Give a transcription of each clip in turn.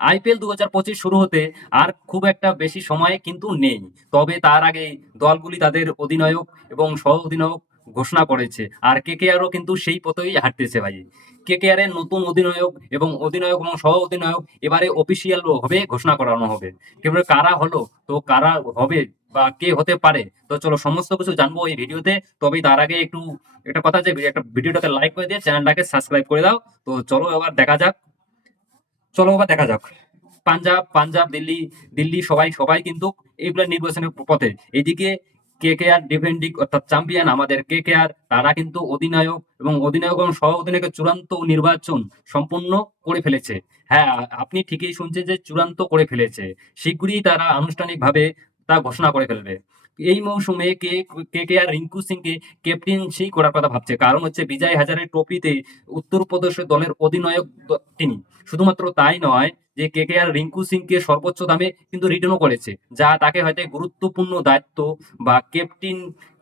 IPL দু হাজার পঁচিশ শুরু হতে আর খুব একটা বেশি সময় কিন্তু নেই। তবে তার আগে দলগুলি তাদের অধিনায়ক এবং সহ অধিনায়ক ঘোষণা করেছে। আর কে কেকেআরও কিন্তু সেই পথেই হাঁটতেছে ভাই। কেকেআর এর নতুন অধিনায়ক এবং অধিনায়ক এবং সহ অধিনায়ক এবারে অফিসিয়াল হবে, ঘোষণা করানো হবে। এবারে কারা হলো? তো কারা হবে বা কে হতে পারে? তো চলো সমস্ত কিছু জানব এই ভিডিওতে। তবে তার আগে একটু, একটা কথা যে, একটা ভিডিওটাতে লাইক করে দিয়ে চ্যানেলটাকে সাবস্ক্রাইব করে দাও। তো চলো এবার দেখা যাক চলো এবার দেখা যাক। পাঞ্জাব পাঞ্জাব, দিল্লি দিল্লি সবাই সবাই কিন্তু এগুলো নির্বাচনের পথে। এদিকে কে কে আর ডিফেন্ডিং অর্থাৎ চ্যাম্পিয়ন আমাদের কে কে আর তারা কিন্তু অধিনায়ক এবং অধিনায়ক এবং সহ অধিনায়কের চূড়ান্ত নির্বাচন সম্পূর্ণ করে ফেলেছে। হ্যাঁ আপনি ঠিকই শুনছেন যে চূড়ান্ত করে ফেলেছে। শীঘ্রই তারা আনুষ্ঠানিকভাবে তা ঘোষণা করে ফেলবে। এই মৌসুমে K K K R Rinku Singh সিংকে ক্যাপ্টেন্সি করার কথা ভাবছে। কারণ হচ্ছে বিজয় হাজারের ট্রফিতে উত্তরপ্রদেশের দলের অধিনায়ক তিনি। শুধুমাত্র তাই নয় যে কে কে আর রিঙ্কু সিংকে সর্বোচ্চ দামে কিন্তু রিটার্নও করেছে, যা তাকে হয়তো গুরুত্বপূর্ণ দায়িত্ব বা ক্যাপ্টেন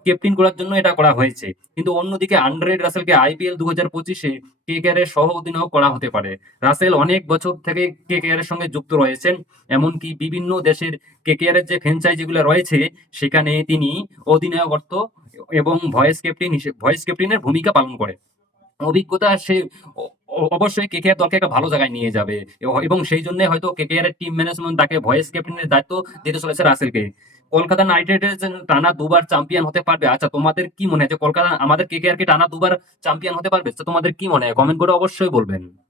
ক্যাপ্টেন করার জন্য এটা করা হয়েছে। কিন্তু অন্যদিকে আন্ড্রেড রাসেলকে আইপিএল দু হাজার পঁচিশে কে এর সহ অধিনায়ক করা হতে পারে। রাসেল অনেক বছর থেকে কে এর সঙ্গে যুক্ত রয়েছেন, এমনকি বিভিন্ন দেশের কে এর যে ফ্র্যাঞ্চাইজি যেগুলো রয়েছে, সেখানে তিনি অধিনায়কত্ব এবং ভয়েস ক্যাপ্টেন হিসেবে ভয়েস ক্যাপ্টেনের ভূমিকা পালন করে অভিজ্ঞতা সে অবশ্যই কে কে দলকে একটা ভালো জায়গায় নিয়ে যাবে। এবং- সেই জন্য হয়তো কেকেআর এর টিম ম্যানেজমেন্ট তাকে ভয়েস ক্যাপ্টেনের দায়িত্ব দিতে চলেছে রাসেলকে। কলকাতা নাইট রাইডার্স টানা দুবার চ্যাম্পিয়ন হতে পারবে। আচ্ছা তোমাদের কি মনে হয় যে কলকাতা, আমাদের কে কে টানা দুবার চ্যাম্পিয়ন হতে পারবে? তোমাদের কি মনে হয়? কমেন্ট করে অবশ্যই বলবেন।